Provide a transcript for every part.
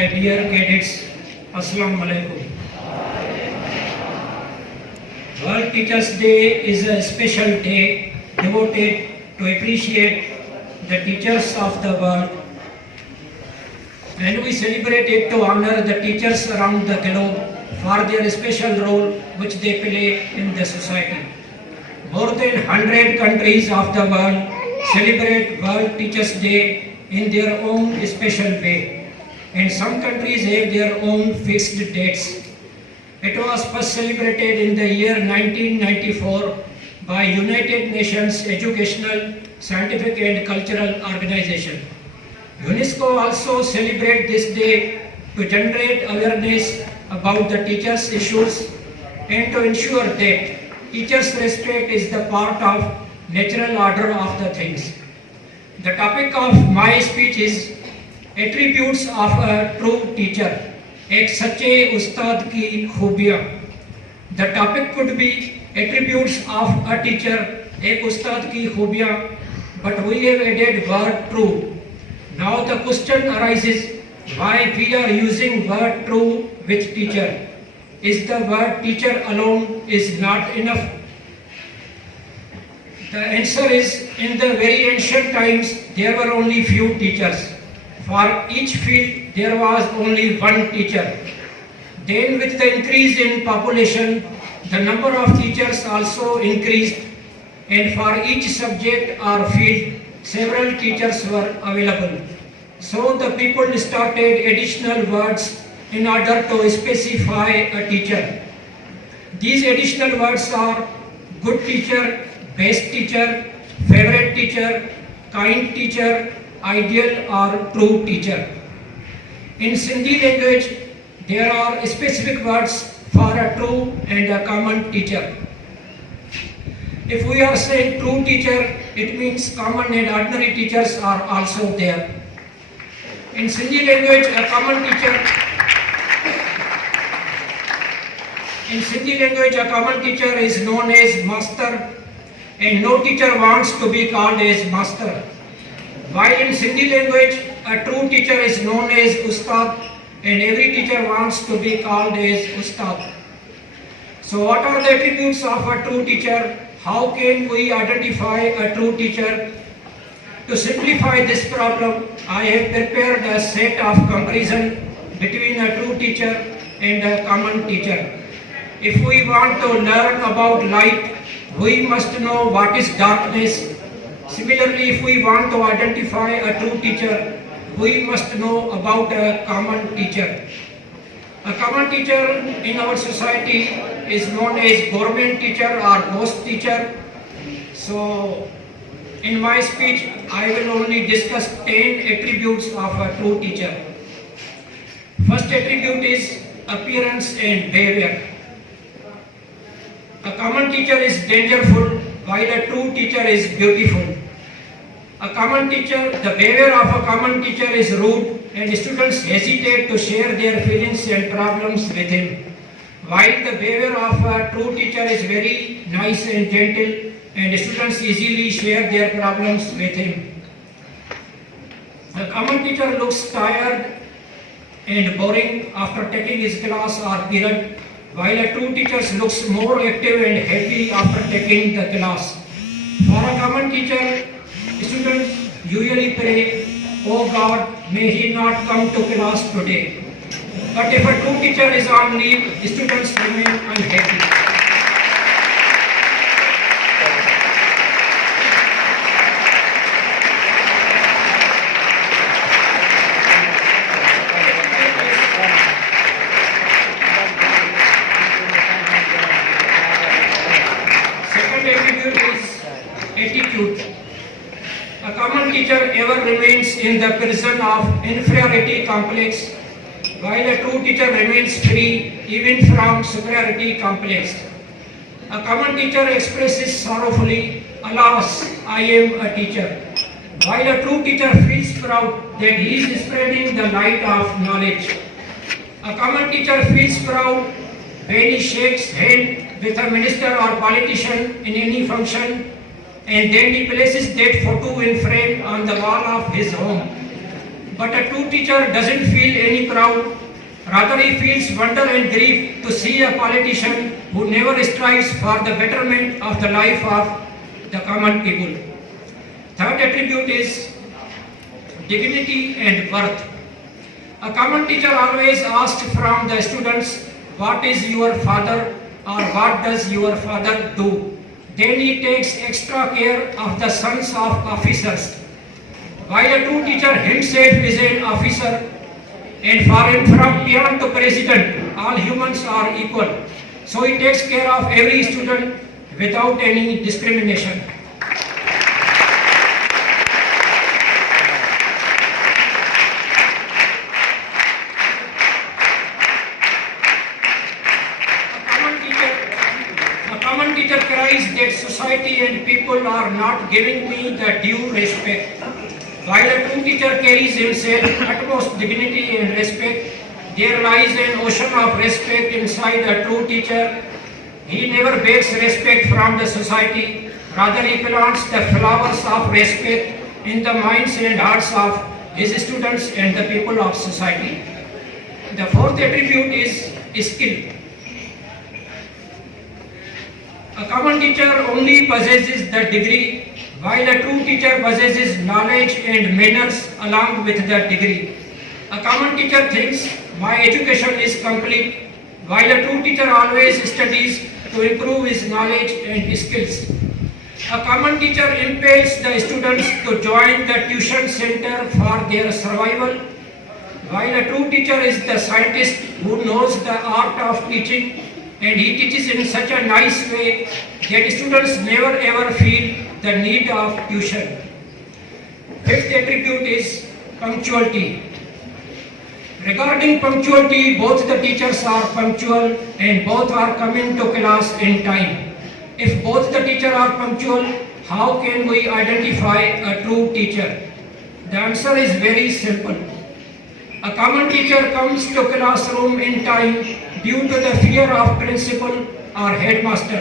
my dear cadets, Assalamu alaikum. World Teachers Day is a special day devoted to appreciate the teachers of the world, and we celebrate it to honor the teachers around the globe for their special role which they play in the society. More than 100 countries of the world celebrate World Teachers Day in their own special way, and some countries have their own fixed dates. It was first celebrated in the year 1994 by United Nations Educational, Scientific and Cultural Organization. UNESCO also celebrates this day to generate awareness about the teachers' issues and to ensure that teachers' respect is the part of natural order of the things. The topic of my speech is attributes of a true teacher. एक सच्चे उस्ताद की खूबियाँ. The topic could be attributes of a teacher, एक उस्ताद की खूबियाँ, but we have added word true. Now the question arises, why we are using word true with teacher? Is the word teacher alone is not enough? The answer is, in the very ancient times there were only few teachers. For each field there was only one teacher. Then with the increase in population, the number of teachers also increased, and for each subject or field, several teachers were available. So the people started additional words in order to specify a teacher. These additional words are good teacher, best teacher, favorite teacher, kind teacher, ideal or true teacher. In Sindhi language, there are specific words for a true and a common teacher. If we are saying true teacher, it means common and ordinary teachers are also there. In Sindhi language, a common teacher is known as master, and no teacher wants to be called as master. While in Sindhi language, a true teacher is known as Ustad, and every teacher wants to be called as Ustad. So what are the attributes of a true teacher? How can we identify a true teacher? To simplify this problem, I have prepared a set of comparison between a true teacher and a common teacher. If we want to learn about light, we must know what is darkness. Similarly, if we want to identify a true teacher, we must know about a common teacher. A common teacher in our society is known as government teacher or post teacher. So, in my speech, I will only discuss 10 attributes of a true teacher. First attribute is appearance and behavior. A common teacher is dangerful, while a true teacher is beautiful. The behavior of a common teacher is rude, and students hesitate to share their feelings and problems with him. While the behavior of a true teacher is very nice and gentle, and students easily share their problems with him. The common teacher looks tired and boring after taking his class or period, while a true teacher looks more active and happy after taking the class. For a common teacher, students usually pray, "Oh God, may he not come to class today." But if a true teacher is on leave, students remain unhappy. A common teacher ever remains in the prison of inferiority complex, while a true teacher remains free even from superiority complex. A common teacher expresses sorrowfully, "Alas, I am a teacher," while a true teacher feels proud that he is spreading the light of knowledge. A common teacher feels proud when he shakes hands with a minister or politician in any function, and then he places that photo in frame on the wall of his home. But a true teacher doesn't feel any proud. Rather, he feels wonder and grief to see a politician who never strives for the betterment of the life of the common people. Third attribute is dignity and worth. A common teacher always asks from the students, "What is your father?" or "What does your father do?" Then he takes extra care of the sons of officers. While a true teacher himself is an officer, and for him from peon to president, all humans are equal. So he takes care of every student without any discrimination. A common teacher cries that society and people are not giving me the due respect. While a true teacher carries himself utmost dignity and respect, there lies an ocean of respect inside a true teacher. He never begs respect from the society, rather he plants the flowers of respect in the minds and hearts of his students and the people of society. The fourth attribute is skill. A common teacher only possesses the degree, while a true teacher possesses knowledge and manners along with the degree. A common teacher thinks, "My education is complete," while a true teacher always studies to improve his knowledge and skills. A common teacher impels the students to join the tuition center for their survival, while a true teacher is the scientist who knows the art of teaching, and he teaches in such a nice way that students never ever feel the need of tuition. Fifth attribute is punctuality. Regarding punctuality, both the teachers are punctual and both are coming to class in time. If both the teachers are punctual, how can we identify a true teacher? The answer is very simple. A common teacher comes to classroom in time due to the fear of principal or headmaster,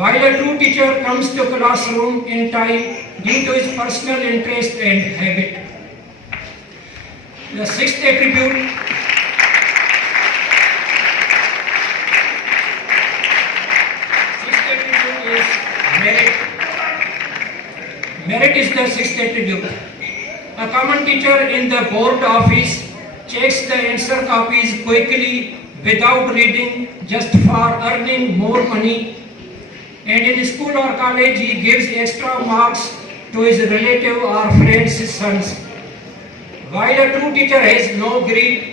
while a true teacher comes to classroom in time due to his personal interest and habit. The sixth attribute is merit. Merit is the sixth attribute. A common teacher in the board office checks the answer copies quickly without reading just for earning more money, and in school or college he gives extra marks to his relative or friend's sons. While a true teacher has no greed,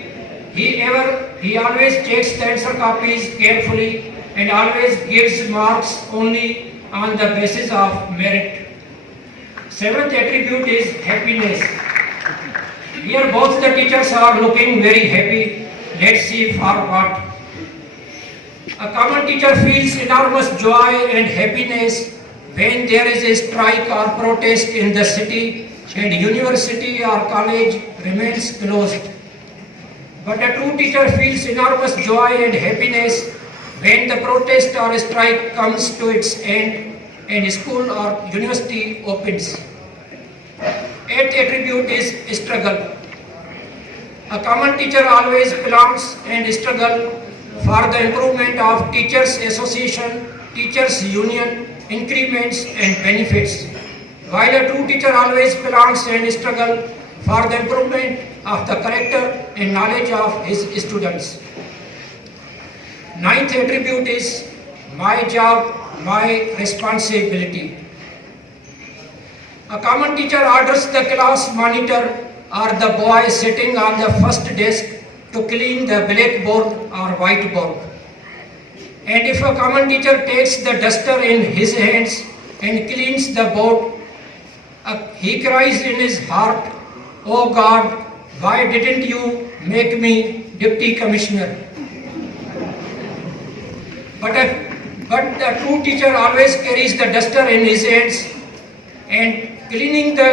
he always checks the answer copies carefully and always gives marks only on the basis of merit. Seventh attribute is happiness. Here both the teachers are looking very happy. Let's see for what. A common teacher feels enormous joy and happiness when there is a strike or protest in the city and university or college remains closed. But a true teacher feels enormous joy and happiness when the protest or strike comes to its end and school or university opens. Eighth attribute is struggle. A common teacher always plans and struggle for the improvement of teachers association, teachers union, increments and benefits, while a true teacher always plans and struggle for the improvement of the character and knowledge of his students. Ninth attribute is my job, my responsibility. A common teacher orders the class monitor or the boy sitting on the first desk to clean the blackboard or whiteboard. And if a common teacher takes the duster in his hands and cleans the board, he cries in his heart, "Oh God, why didn't you make me deputy commissioner?" But the true teacher always carries the duster in his hands, and cleaning the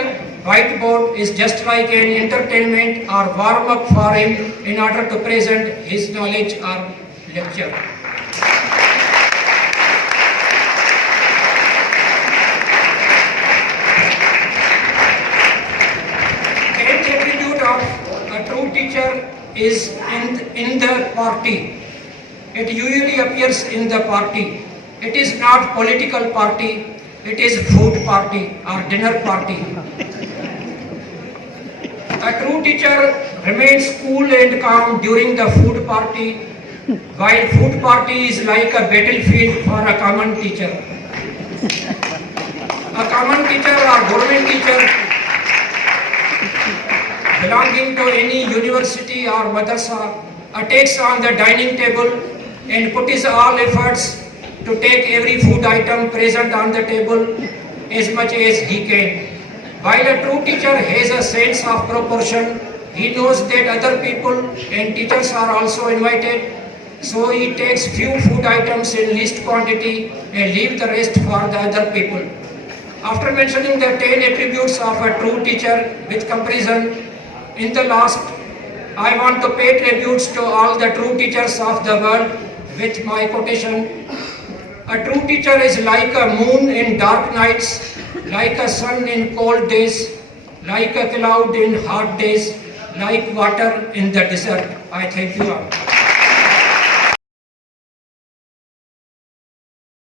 whiteboard is just like an entertainment or warm-up for him in order to present his knowledge or lecture. Tenth attribute of is in the party. It usually appears in the party. It is not political party, it is food party or dinner party. A true teacher remains cool and calm during the food party, while food party is like a battlefield for a common teacher. A common teacher or government teacher belonging to any university or madrasa takes on the dining table and put his all efforts to take every food item present on the table as much as he can. While a true teacher has a sense of proportion, he knows that other people and teachers are also invited, so he takes few food items in least quantity and leave the rest for the other people. After mentioning the 10 attributes of a true teacher with comparison, in the last, I want to pay tributes to all the true teachers of the world with my quotation. A true teacher is like a moon in dark nights, like a sun in cold days, like a cloud in hot days, like water in the desert. I thank you all.